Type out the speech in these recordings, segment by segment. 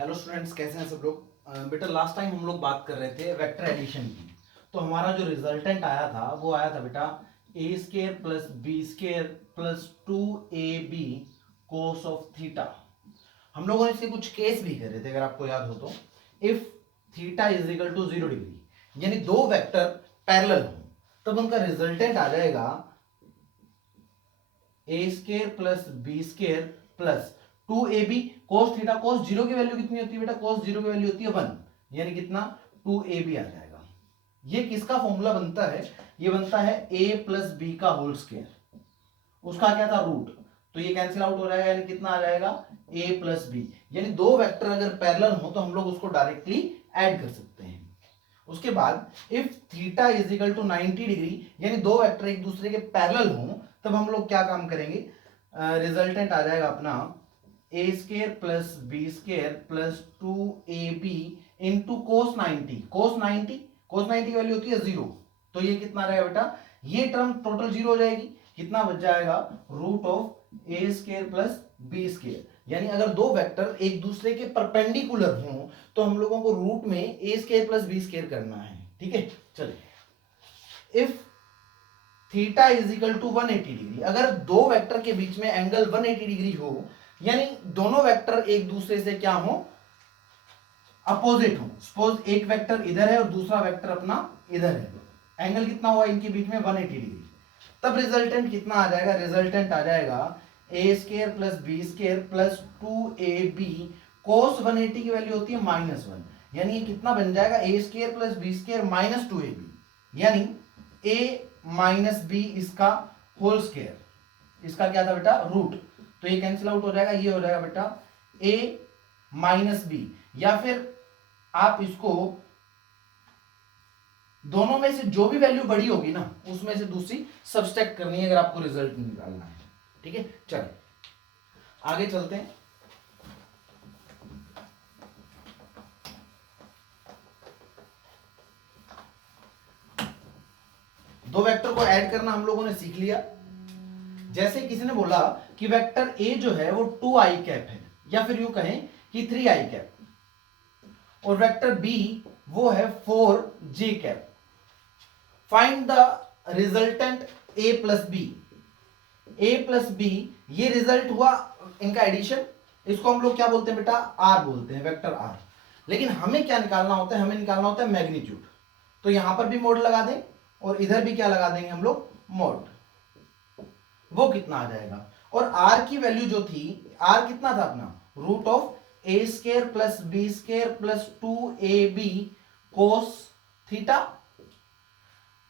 Hello students, कैसे हैं सब लोग। बेटा लास्ट टाइम हम लोग बात कर रहे थे वेक्टर एडिशन की। तो हमारा जो रिजल्टेंट आया था वो आया था बेटा a square plus b square plus 2ab cos of theta. हम लोगों ने इसके कुछ केस भी करे थे, अगर आपको याद हो तो। If theta is equal to 0 degree, यानी दो वेक्टर पैरेलल हो, तब उनका रिजल्टेंट आ जाएगा a square plus b square plus 2ab cos theta. cos zero की वैल्यू कितनी होती है बेटा? cos जीरो की वैल्यू होती है 1, यानी कितना 2ab आ जाएगा। ये किसका फॉर्मूला बनता है? ये बनता है a प्लस बी का होल स्क्वायर, उसका क्या था रूट, तो ये कैंसिल आउट हो जाएगा, यानी कितना आ जाएगा a प्लस बी। यानी दो वेक्टर अगर पैरेलल हो तो हम लोग उसको डायरेक्टली ऐड कर सकते हैं। उसके बाद if theta is equal to 90 degree, यानी दो वेक्टर एक दूसरे के पैरेलल हों, तब हम लोग क्या काम करेंगे? रिजल्टेंट आ जाएगा अपना a square plus b square plus 2ab into cos 90। Cos 90 की वैल्यू होती है 0, तो ये कितना रहेगा बेटा? ये टर्म टोटल 0 हो जाएगी। कितना बच जाएगा? Root of a square plus b square. यानी अगर दो वेक्टर एक दूसरे के परपेंडिकुलर हों तो हम लोगों को रूट में a square plus b square करना है। ठीक है, चलिए। If theta is equal to 180 degree, अगर दो वेक्टर के बीच में एंगल 180 डिग्री हो, यानी दोनों वेक्टर एक दूसरे से क्या हो? अपोजिट हो। सपोज एक वेक्टर इधर है और दूसरा वेक्टर अपना इधर है, एंगल कितना हुआ इनके बीच में? 180 डिग्री। तब रिजल्टेंट कितना आ जाएगा? रिजल्टेंट आ जाएगा a square plus b square plus 2ab cos 180 की वैल्यू होती है -1, यानी ये कितना बन जाएगा? A square plus b square minus 2ab, यानी a माइनस बी इसका होल स्केयर। इसका क्या था बेटा? रूट, तो ये कैंसिल आउट हो जाएगा, ये हो जाएगा बेटा a माइनस बी। या फिर आप इसको दोनों में से जो भी वैल्यू बड़ी होगी ना, उसमें से दूसरी सब्सट्रैक्ट करनी है अगर आपको रिजल्ट निकालना है। ठीक है, चलिए आगे चलते हैं। दो वेक्टर को ऐड करना हम लोगों ने सीख लिया। जैसे किसी ने बोला कि वेक्टर ए जो है वो 2i कैप है, या फिर यूं कहें कि 3i कैप, और वेक्टर बी वो है 4j cap. Find the resultant a plus b. a plus b, ये रिजल्ट हुआ इनका एडिशन। इसको हम लोग क्या बोलते हैं बेटा? r बोलते हैं, वेक्टर r। लेकिन हमें क्या निकालना होता है? हमें निकालना होता है मैग्नीट्यूड। तो यहां पर भी मोड लगा दें और इधर भी क्या लगा देंगे हम लोग? मोड। वो कितना आ जाएगा? और r की वैल्यू जो थी, r कितना था अपना? Root of a square plus b square plus 2ab cos theta.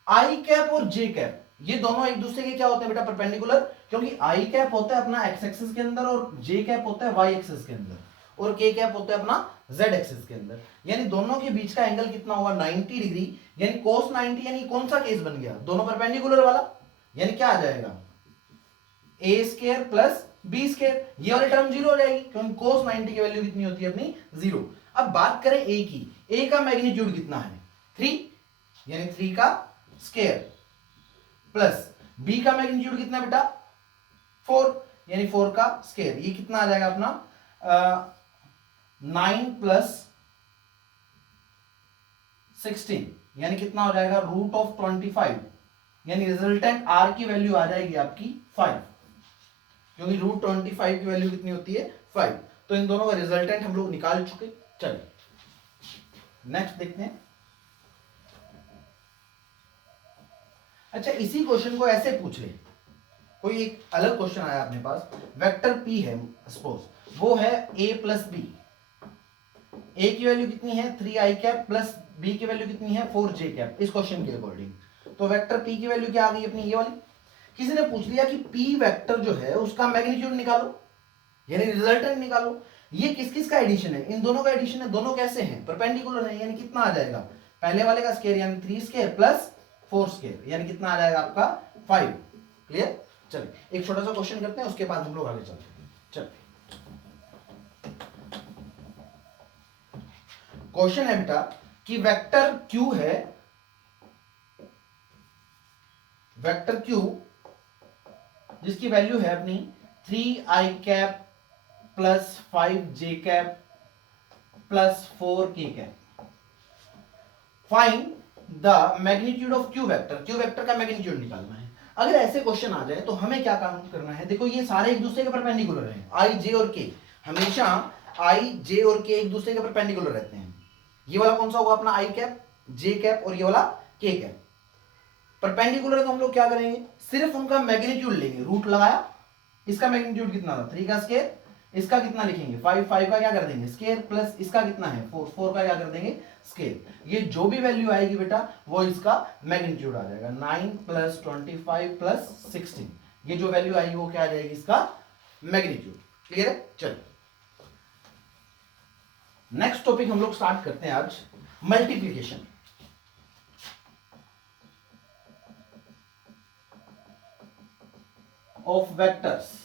I cap और जे कैप ये दोनों एक दूसरे के क्या होते हैं बेटा? परपेंडिकुलर, क्योंकि आई कैप होता है अपना एक्स एक्सिस के अंदर और जे कैप होता है वाई एक्सिस के अंदर, और के कैप होता है अपना जेड एक्सिस के अंदर। यानी दोनों के बीच का एंगल कितना हुआ? 90 डिग्री, यानी कोस 90। यानी कौन सा केस बन गया? दोनों परपेंडिकुलर वाला। यानी क्या आ जाएगा? A square plus b square, ये वाली टर्म 0 हो जाएगी, क्योंकि कोस 90 की वैल्यू कितनी होती है अपनी? 0। अब बात करें ए की, ए का मैग्नीट्यूड कितना है? 3, यानी 3 का स्केयर, प्लस बी का मैग्नीट्यूड कितना बेटा? 4, यानी 4 का स्केयर। ये कितना आ जाएगा अपना? 9 प्लस 16, यानी कितना हो जाएगा? Root of 25। यानी रिजल्टेंट आर की वैल्यू आ जाएगी आपकी 5, क्योंकि रूट 25 की वैल्यू कितनी होती है? 5। तो इन दोनों का रिजल्टेंट हम लोग निकाल चुके। चलिए नेक्स्ट देखते हैं। अच्छा, इसी क्वेश्चन को ऐसे पूछ ले, कोई एक अलग क्वेश्चन आया अपने पास। वेक्टर p है सपोज, वो है a प्लस बी। a की वैल्यू कितनी है? 3i कैप, प्लस b की वैल्यू कितनी है? 4j कैप, इस क्वेश्चन के अकॉर्डिंग। तो वेक्टर p की वैल्यू क्या आ गई अपनी? ये वाली। किसी ने पूछ लिया कि p वेक्टर जो है उसका मैग्नीट्यूड निकालो, यानी रिजल्टेंट निकालो। ये किस किस का एडिशन है? इन दोनों का एडिशन है। दोनों कैसे हैं? परपेंडिकुलर है, यानी कितना आ जाएगा? पहले वाले का स्केयर यानी 3 स्केयर प्लस 4 स्केयर, यानी कितना आ जाएगा आपका? 5। क्लियर? चलिए एक छोटा सा क्वेश्चन करते हैं, उसके बाद हम लोग आगे चलते हैं। चलिए क्वेश्चन है बेटा कि वेक्टर q है, वेक्टर q जिसकी वैल्यू है अपनी 3i cap plus 5j cap plus 4k cap. Find the magnitude of Q vector, Q vector का मैग्नीट्यूड निकालना है। अगर ऐसे क्वेश्चन आ जाए तो हमें क्या काम करना है, देखो ये सारे एक दूसरे के परपेंडिकुलर हैं, आई जे और के, हमेशा आई जे और के एक दूसरे के परपेंडिकुलर रहते हैं। ये वाला कौन सा होगा अपना आई कैप, जे कैप, और ये वाला के कैप परपेंडिकुलर है, तो हम लोग क्या करेंगे, सिर्फ उनका मैग्नीट्यूड लेंगे, रूट लगाया, इसका मैग्नीट्यूड कितना था 3 का स्क्वायर, इसका कितना लिखेंगे 5, 5 का क्या कर देंगे स्क्वायर, प्लस इसका कितना है 4, 4 का क्या कर देंगे स्क्वायर। ये जो भी वैल्यू आएगी बेटा वो इसका मैग्नीट्यूड आ जाएगा। 9 प्लस 25 प्लस 16, ये जो वैल्यू आएगी वो क्या आ जाएगी इसका मैग्नीट्यूड। क्लियर है? चलो नेक्स्ट टॉपिक हम लोग स्टार्ट करते हैं आज, मल्टीप्लीकेशन। ऑफ वेक्टर्स,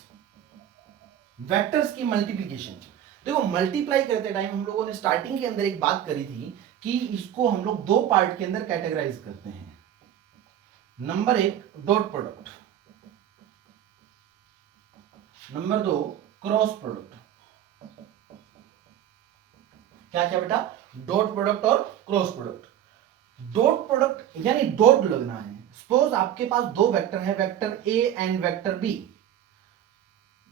वेक्टर्स की मल्टीप्लीकेशन। देखो मल्टीप्लाई करते टाइम हम लोगों ने स्टार्टिंग के अंदर एक बात करी थी कि इसको हम लोग दो पार्ट के अंदर कैटेगराइज करते हैं। Number 1 dot product, number 2 cross product. क्या क्या बेटा, डॉट प्रोडक्ट और क्रॉस प्रोडक्ट। डॉट प्रोडक्ट यानी डॉट लगना है। सपोज आपके पास दो वेक्टर है, vector a and vector b,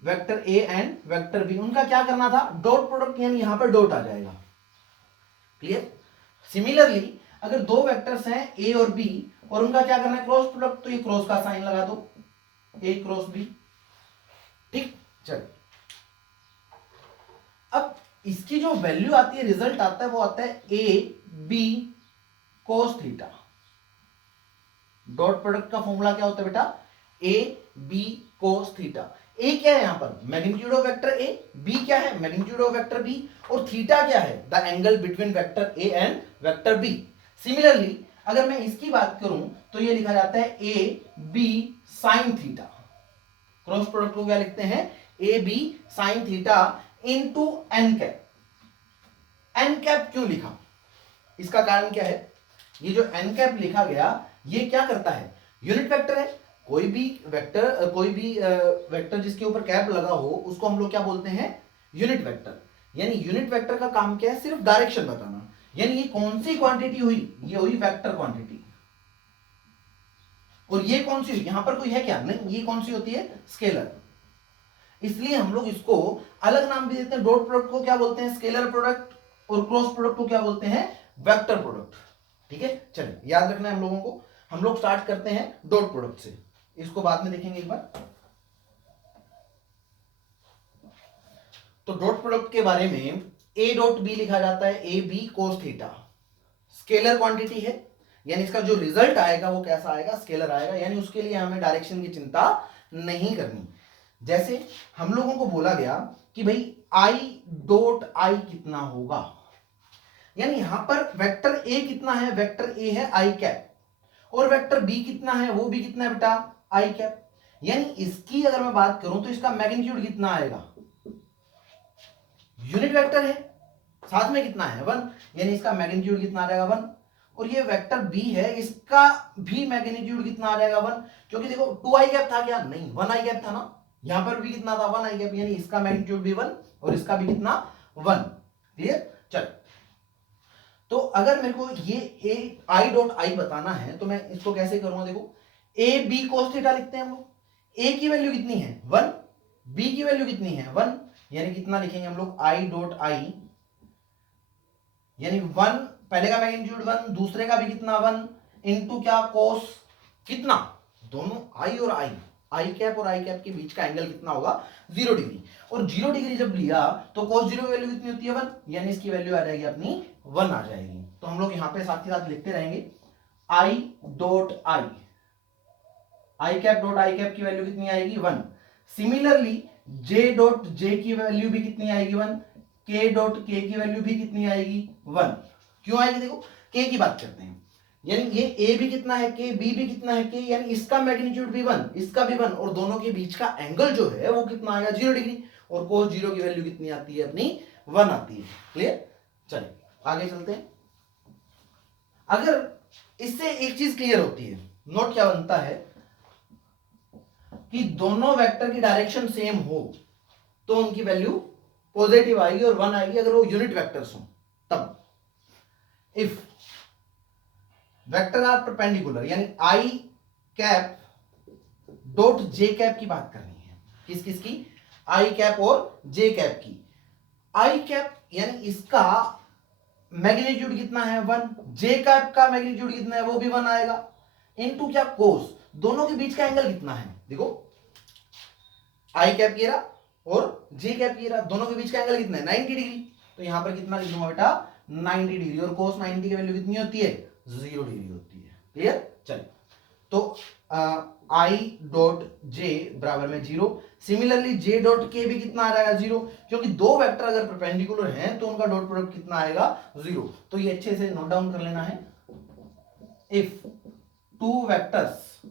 vector a and vector b, उनका क्या करना था डॉट प्रोडक्ट, यानी यहां पर डॉट आ जाएगा। क्लियर? सिमिलरली अगर दो वेक्टर्स हैं ए और बी और उनका क्या करना है क्रॉस प्रोडक्ट, तो ये क्रॉस का साइन लगा दो, ए क्रॉस बी। ठीक, चल अब इसकी जो वैल्यू आती है, रिजल्ट आता है, वो आता है a b cos theta. Dot product का फॉर्मूला क्या होता है बेटा, ए बी कोस थीटा। ए क्या है यहां पर magnitude of vector a, b क्या है मैग्नीट्यूड ऑफ वेक्टर बी, और थीटा क्या है the angle between vector a and vector b. Similarly अगर मैं इसकी बात करूं तो ये लिखा जाता है a b sine theta. Cross product को क्या लिखते हैं, a b sine theta into n cap. N cap क्यों लिखा, इसका कारण क्या है, ये जो एन कैप लिखा गया ये क्या करता है, यूनिट वेक्टर है। कोई भी वेक्टर जिसके ऊपर कैप लगा हो उसको हम लोग क्या बोलते हैं, यूनिट वेक्टर। यानी यूनिट वेक्टर का काम क्या है, सिर्फ डायरेक्शन बताना। यानी ये कौन सी क्वांटिटी हुई, ये हुई वेक्टर क्वांटिटी। और ये कौन सी हुई, यहां पर कोई है क्या, नहीं, ये कौन सी होती है स्केलर। इसलिए हम लोग इसको अलग नाम भी देते हैं। डॉट प्रोडक्ट को क्या बोलते हैं स्केलर प्रोडक्ट, और क्रॉस प्रोडक्ट को क्या बोलते हैं वेक्टर प्रोडक्ट। ठीक है, चलिए याद रखना है हम लोगों को। हम लोग स्टार्ट करते हैं डॉट प्रोडक्ट से, इसको बाद में देखेंगे एक बार। तो डॉट प्रोडक्ट के बारे में ए डॉट बी लिखा जाता है a b cos theta. Scalar quantity है, यानी इसका जो रिजल्ट आएगा वो कैसा आएगा, स्केलर आएगा। यानी उसके लिए हमें डायरेक्शन की चिंता नहीं करनी। जैसे हम लोगों को बोला गया कि भाई आई डॉट आई कितना होगा, यानी यहां पर वेक्टर ए कितना है, वेक्टर ए है आई कैप, और वेक्टर बी कितना है, वो भी कितना है बेटा आई कैप। यानी इसकी अगर मैं बात करूं तो इसका मैग्नीट्यूड कितना आएगा, यूनिट वेक्टर है, साथ में कितना है 1, यानी इसका मैग्नीट्यूड कितना आ जाएगा 1। और ये वेक्टर बी है, इसका भी मैग्नीट्यूड कितना आ जाएगा 1, क्योंकि देखो 2 आई कैप था क्या, नहीं 1 आई कैप था ना, यहां पर भी कितना था 1 आई कैप, यानी इसका मैग्नीट्यूड भी 1 और इसका भी कितना 1। क्लियर? चल तो अगर मेरे को ये ए आई डॉट आई बताना है तो मैं इसको कैसे करूंगा, देखो ए बी कोस थीटा लिखते हैं हम लोग। ए की वैल्यू कितनी है 1, बी की वैल्यू कितनी है 1, यानी कितना लिखेंगे हम लोग आई डॉट आई, यानी 1 पहले का मैग्नीट्यूड 1, दूसरे का भी कितना 1, इनटू क्या कोस कितना, दोनों आई और आई कैप और आई कैप के बीच का एंगल कितना होगा 0 डिग्री। और 0 डिग्री जब लिया तो cos 0 की वैल्यू कितनी होती है 1, यानी इसकी वैल्यू आ जाएगी अपनी 1 आ जाएगी। तो हम लोग यहां पे साथ ही साथ लिखते रहेंगे I dot i cap dot i cap की वैल्यू कितनी आएगी 1। सिमिलरली जे डॉट जे की वैल्यू भी कितनी आएगी 1, के डॉट के की वैल्यू भी कितनी आएगी 1। क्यों आएगी, देखो के की बात करते हैं, यानी ये ए भी कितना है के, बी भी कितना है के, यानी इसका मैग्नीट्यूड भी 1, इसका भी 1, और दोनों के बीच का एंगल जो है वो कितना आएगा 0 डिग्री, और cos 0 की वैल्यू कितनी आती है अपनी 1 आती है। क्लियर? चलिए आगे चलते हैं। अगर इससे एक चीज क्लियर होती है, नोट क्या बनता है कि दोनों वेक्टर की डायरेक्शन सेम हो तो उनकी वैल्यू पॉजिटिव आएगी और 1 आएगी, अगर वो यूनिट वेक्टर्स हो। तब इफ वेक्टर आर परपेंडिकुलर, यानी आई कैप डॉट जे कैप की बात करनी है, किस किस की, आई कैप और जे कैप की। आई कैप यानी इसका मैग्नीट्यूड कितना है 1, जे कैप का मैग्नीट्यूड कितना है वो भी 1 आएगा, इनटू क्या कोस, दोनों के बीच का एंगल कितना है, देखो आई कैप की रहा और जे कैप की रहा, दोनों के बीच का एंगल कितना है 90 डिग्री, तो यहां पर कितना लिख दूंगा बेटा 90 डिग्री, और कोस 90 की वैल्यू कितनी होती है 0 डिग्री होती है। क्लियर, चलिए तो आई डॉट जे बराबर में 0, सिमिलरली जे डॉट के भी कितना आ जाएगा 0, क्योंकि दो वेक्टर अगर परपेंडिकुलर हैं तो उनका डॉट प्रोडक्ट कितना आएगा 0। तो ये अच्छे से नोट डाउन कर लेना है, if two vectors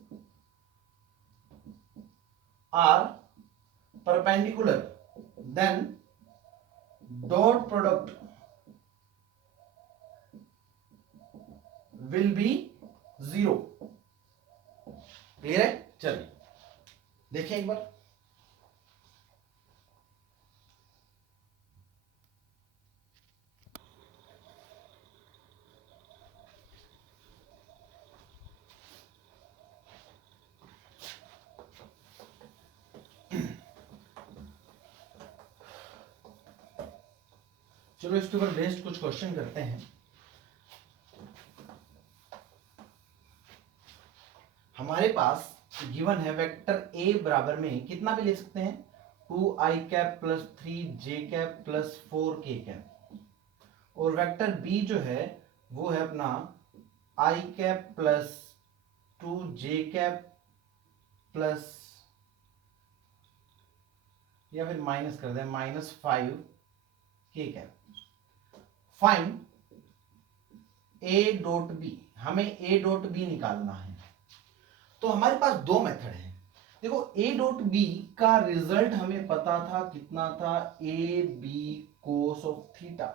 are perpendicular then dot product will be 0। Clear है, चलिए देखिए एक बार, चलो इसके ऊपर बेस्ड कुछ क्वेश्चन करते हैं। हमारे पास गिवन है वेक्टर ए बराबर में कितना भी ले सकते हैं 2 i cap plus 3 J cap plus 4 के कैप, और वेक्टर बी जो है वो है अपना i cap plus 2 j cap plus, या फिर माइनस कर दें -5 k cap. Find a dot b, हमें ए डॉट बी निकालना है। तो हमारे पास दो मेथड है, देखो ए डॉट बी का रिजल्ट हमें पता था कितना था, a b cos of theta.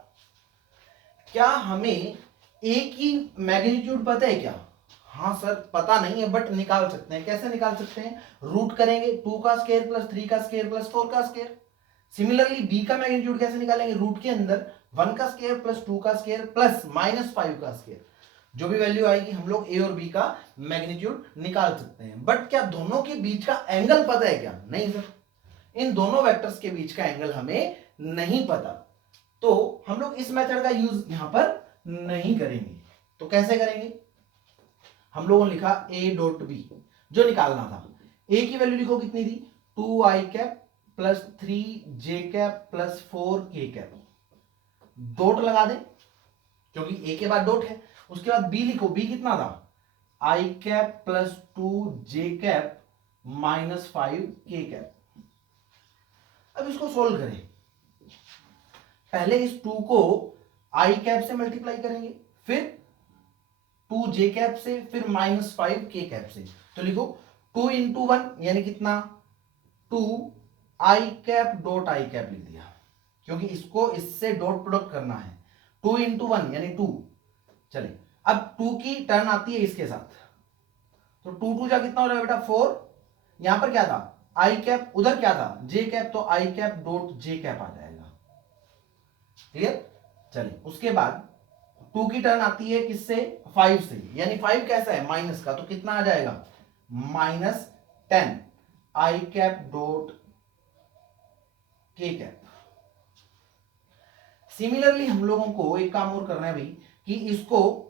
क्या हमें ए की मैग्नीट्यूड पता है क्या, हाँ सर पता नहीं है बट निकाल सकते हैं। कैसे निकाल सकते हैं, रूट करेंगे 2 का स्क्वायर प्लस 3 का स्क्वायर प्लस 4 का स्क्वायर। सिमिलरली बी का मैग्नीट्यूड कैसे निकालेंगे, रूट के अंदर 1 का स्क्वायर प्लस 2 का स्क्वायर प्लस -5 का स्क्वायर, जो भी वैल्यू आएगी हम लोग ए और बी का मैग्नीट्यूड निकाल सकते हैं। बट क्या दोनों के बीच का एंगल पता है क्या, नहीं सर, इन दोनों वेक्टर्स के बीच का एंगल हमें नहीं पता, तो हम लोग इस मेथड का यूज यहां पर नहीं करेंगे। तो कैसे करेंगे, हम लोगों ने लिखा ए डॉट बी, जो निकालना था ए की वैल्यू लिखो कितनी थी 2 i cap plus 3 J cap plus 4 के कैप, डॉट लगा दें क्योंकि ए के बाद डॉट है। उसके बाद बी लिखो, बी कितना था आई cap plus 2 j cap -5 k cap. अब इसको सोल्व करें, पहले इस 2 को आई कैप से मल्टीप्लाई करेंगे, फिर 2 जे कैप से, फिर -5 के कैप से। तो लिखो 2 इंटू 1 यानी कितना 2 i cap dot i cap लिख दिया, क्योंकि इसको इससे डॉट प्रोडक्ट करना है। 2 इंटू 1 यानी 2, चलिए अब 2 की टर्न आती है इसके साथ, तो 2 2 जा कितना हो रहा है बेटा 4, यहां पर क्या था आई कैप, उधर क्या था जे कैप, तो आई कैप डॉट जे कैप आ जाएगा। क्लियर, चलिए उसके बाद 2 की टर्न आती है किससे 5 से, यानी 5 कैसा है माइनस का, तो कितना आ जाएगा -10 आई कैप डॉट के कैप। सिमिलरली हम लोगों को एक काम और करना है भाई कि इसको,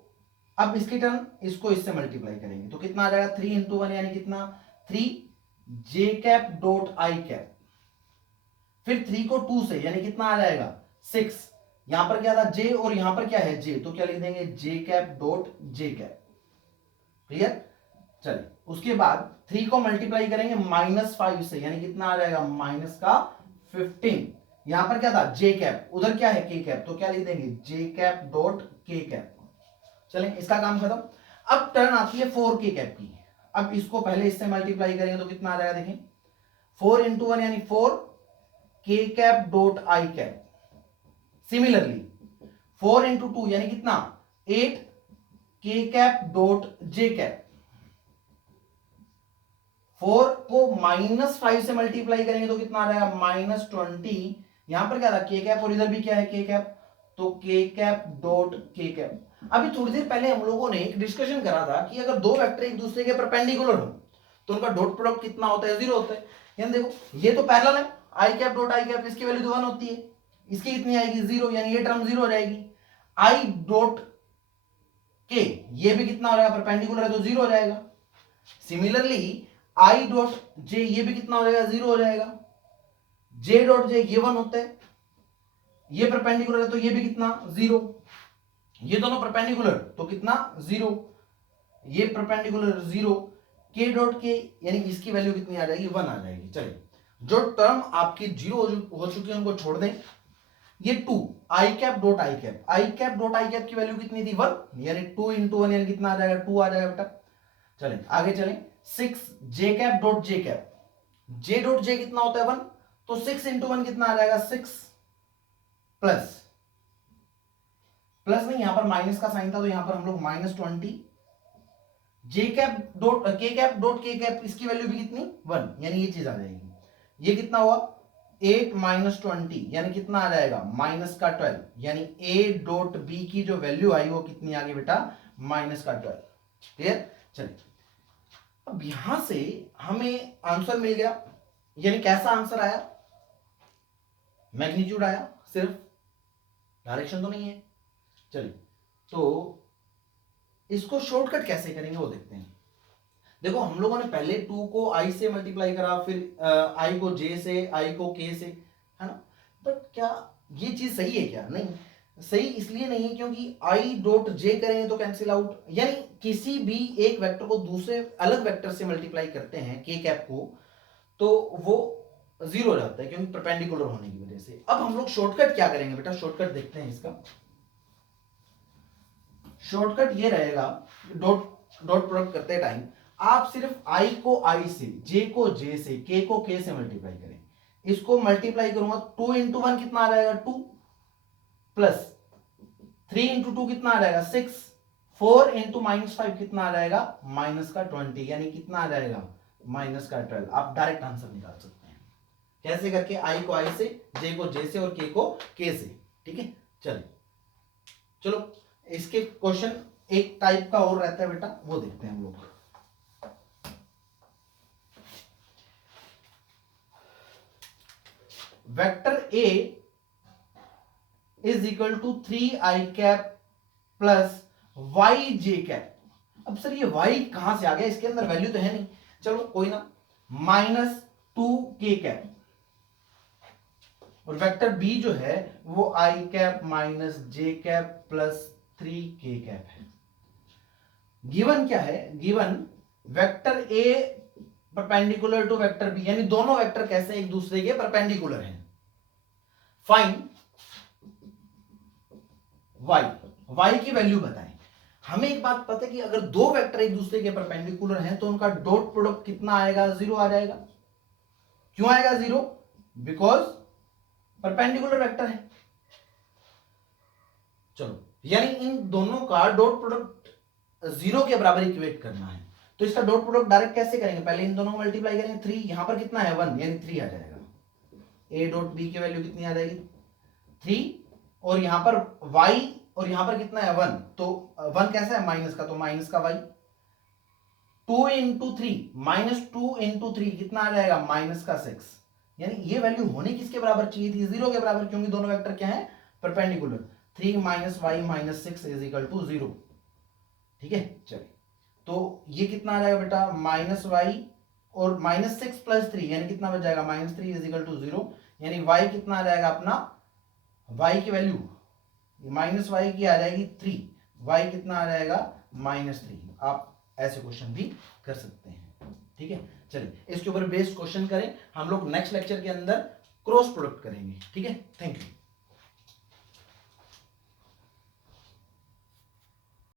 अब इसकी टर्न इसको इससे मल्टीप्लाई करेंगे, तो कितना आ जाएगा 3 इंटू 1 यानी कितना 3 जे कैप डॉट आई कैप, फिर 3 को 2 से यानी कितना आ जाएगा 6, यहां पर क्या था जे और यहां पर क्या है जे, तो क्या लिख देंगे j cap dot j cap. Clear, चलिए उसके बाद 3 को मल्टीप्लाई करेंगे -5 से, यानी कितना आ जाएगा -15, यहां पर क्या था जे कैप, उधर क्या है के कैप, तो क्या लिख देंगे जे कैप डॉट के कैप। चलें इसका काम खत्म। अब टर्न आती है 4 के कैप की, अब इसको पहले इससे मल्टीप्लाई करेंगे तो कितना आ जाएगा देखें 4 इंटू 1 यानी 4 के cap dot i cap. Similarly 4 into 2 यानी कितना 8 के कैप डॉट जे कैप। 4 को -5 से मल्टीप्लाई करेंगे तो कितना आ जाएगा -20, यहां पर क्या था के कैप और इधर भी क्या है के कैप, तो के कैप डॉट के कैप। अभी थोड़ी देर पहले हम लोगों ने एक डिस्कशन करा था कि अगर दो वेक्टर एक दूसरे के परपेंडिकुलर हो तो उनका डॉट प्रोडक्ट कितना होता है, 0 होता है। यानी देखो ये तो पैरेलल है, आई कैप डॉट आई कैप, इसकी वैल्यू तो 1 होती है, इसकी कितनी आएगी 0, यानी ये टर्म 0 हो जाएगी। आई डॉट के ये भी कितना हो जाएगा, परपेंडिकुलर है तो 0 हो जाएगा। सिमिलरली आई डॉट जे ये भी कितना हो जाएगा, 0 हो जाएगा। जे डॉट जे ये 1 होता है, ये परपेंडिकुलर है तो ये भी कितना 0, ये दोनों परपेंडिकुलर तो कितना 0, ये परपेंडिकुलर 0। के डॉट के यानी इसकी वैल्यू कितनी आ जाएगी, 1 आ जाएगी। चलिए जो टर्म आपकी 0 हो चुकी है उनको छोड़ दें। ये 2 i cap dot i cap, i cap dot i cap की वैल्यू कितनी थी 1, यानी 2 इंटू 1 यानी कितना आ जाएगा 2 आ जाएगा बेटा। चलें आगे चलें। 6 j cap dot j cap, j dot j कितना होता है 1, तो 6 इंटू 1 कितना आ जाएगा 6 प्लस नहीं, यहां पर माइनस का साइन था तो यहां पर हम लोग -20। जे कैप डॉट के कैप डॉट के कैप इसकी वैल्यू भी कितनी 1, यानी ये चीज आ जाएगी। ये कितना हुआ 8 माइनस 20 यानी कितना आ जाएगा -12, यानी ए डॉट बी की जो वैल्यू आई वो कितनी आ गई बेटा -12। क्लियर। चलिए अब यहां से हमें आंसर मिल गया, यानी कैसा आंसर आया, मैग्नीट्यूड आया, सिर्फ डायरेक्शन तो नहीं है। चलिए तो इसको शॉर्टकट कैसे करेंगे वो देखते हैं। देखो हम लोगों ने पहले 2 को i से मल्टीप्लाई करा, फिर i को j से, i को k से, है ना। बट क्या ये चीज सही है क्या, नहीं सही इसलिए नहीं है क्योंकि i डॉट j करेंगे तो कैंसिल आउट, यानी किसी भी एक वेक्टर को दूसरे अलग वेक्टर से मल्टीप्लाई करते हैं k कैप को तो वो 0 हो जाता है क्योंकि परपेंडिकुलर होने की वजह से। अब हम लोग शॉर्टकट क्या करेंगे बेटा, शॉर्टकट देखते हैं इसका। शॉर्टकट ये रहेगा, डॉट प्रोडक्ट करते टाइम आप सिर्फ i को i से, j को j से, k को k से मल्टीप्लाई करें। इसको मल्टीप्लाई करूंगा 2 इंटू 1 कितना आ जाएगा 2, प्लस 3 इंटू 2 कितना आ जाएगा 6, 4 इंटू -5 कितना आ जाएगा -20, यानी कितना आ जाएगा -12। आप डायरेक्ट आंसर निकाल सकते हैं कैसे करके, i को i से, j को j से और k को k से। ठीक है चलो इसके क्वेश्चन एक टाइप का और रहता है बेटा, वो देखते हैं हम लोग। Vector a is equal to 3i cap plus y j cap. अब सर ये y कहां से आ गया, इसके अंदर वैल्यू तो है नहीं, चलो कोई ना, -2k कैप, और वेक्टर b जो है वो i cap minus j cap plus 3k cap है। गिवन क्या है, given vector a perpendicular to vector b, यानी दोनों वेक्टर कैसे एक दूसरे के परपेंडिकुलर हैं। फाइंड y की वैल्यू बताएं। हमें एक बात पता है कि अगर दो वेक्टर एक दूसरे के परपेंडिकुलर हैं तो उनका डॉट प्रोडक्ट कितना आएगा, 0 आ जाएगा। क्यों आएगा 0, बिकॉज परपेंडिकुलर वेक्टर है। चलो यानी इन दोनों का डॉट प्रोडक्ट 0 के बराबर इक्वेट करना है, तो इसका डॉट प्रोडक्ट डायरेक्ट कैसे करेंगे, पहले इन दोनों को मल्टीप्लाई करेंगे। 3 यहां पर कितना है 1, यानी 3 आ जाएगा। a डॉट बी की वैल्यू कितनी आ जाएगी 3, और यहां पर y और यहां पर कितना है 1, तो 1 कैसा है माइनस का, तो माइनस का y। 2 इंटू 3 -2 इंटू 3 कितना आ जाएगा माइनस का 6, यानी ये वैल्यू होने किसके बराबर चाहिए थी, 0 के बराबर, क्योंकि दोनों वेक्टर क्या है perpendicular. 3 minus y minus 6 is equal to 0। ठीक है चलिए तो ये कितना आ जाएगा बेटा -y और -6 + 3 यानी कितना बच जाएगा -3 इज इक्वल टू 0, यानी y कितना आ जाएगा अपना, y की वैल्यू -y की आ जाएगी 3, y कितना आ जाएगा -3। आप ऐसे क्वेश्चन भी कर सकते हैं। ठीक है चलिए इसके ऊपर बेस्ड क्वेश्चन करें हम लोग नेक्स्ट लेक्चर के अंदर क्रॉस प्रोडक्ट करेंगे। ठीक है थैंक यू।